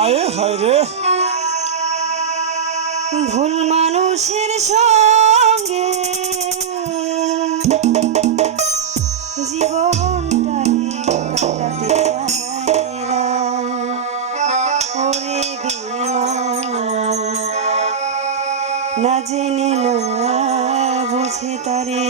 হায় হায় রে। ভুল মানুষের সঙ্গে জীবনটাকে কাটাতে না। জেনে না বুঝে তারে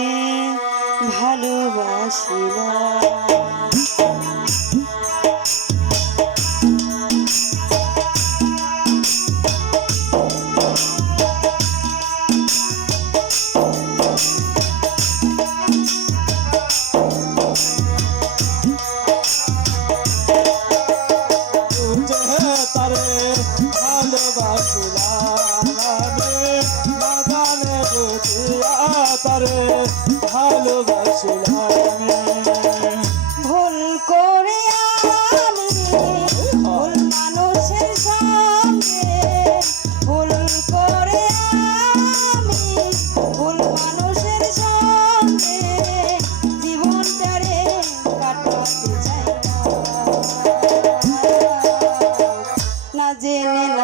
今年。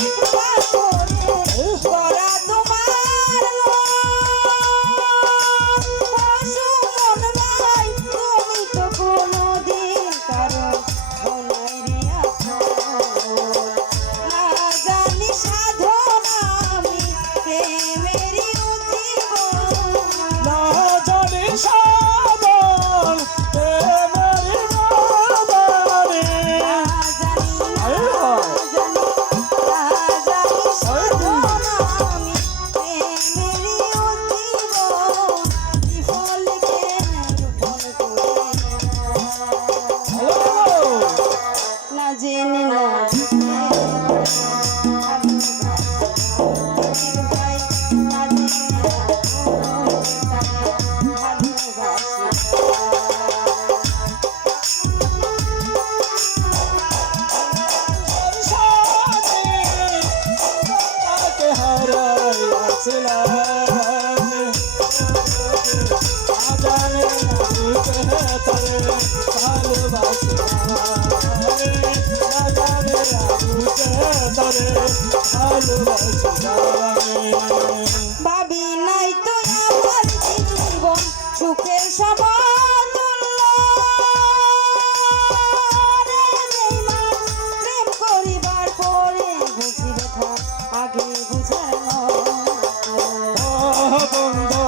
keep on ভাবি নাই তো আমার জীবন, সুখের সমান প্রেম করিবার পরে বুঝি ব্যথা আগে বুঝানো। বন্ধ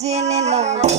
জেনে নাও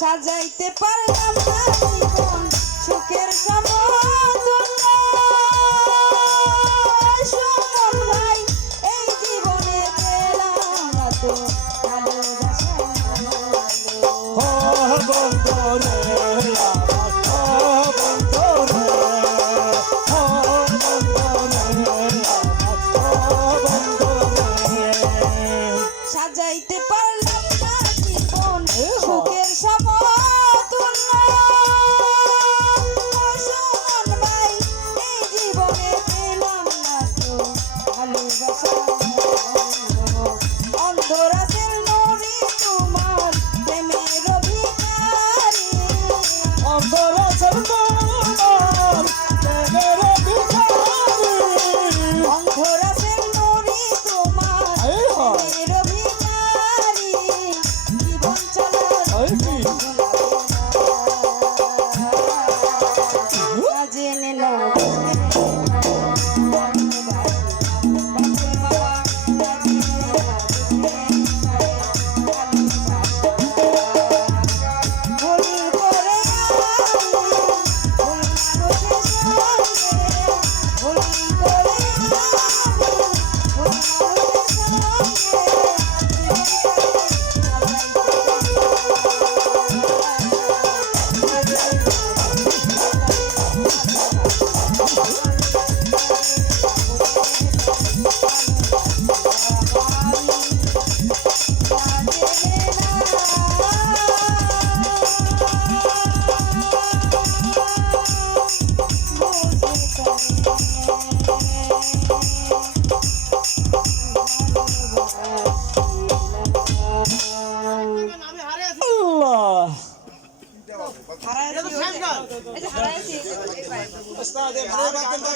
সাজাইতে পারলাম না জীবন সুখের সমতুল্য এই জীবনে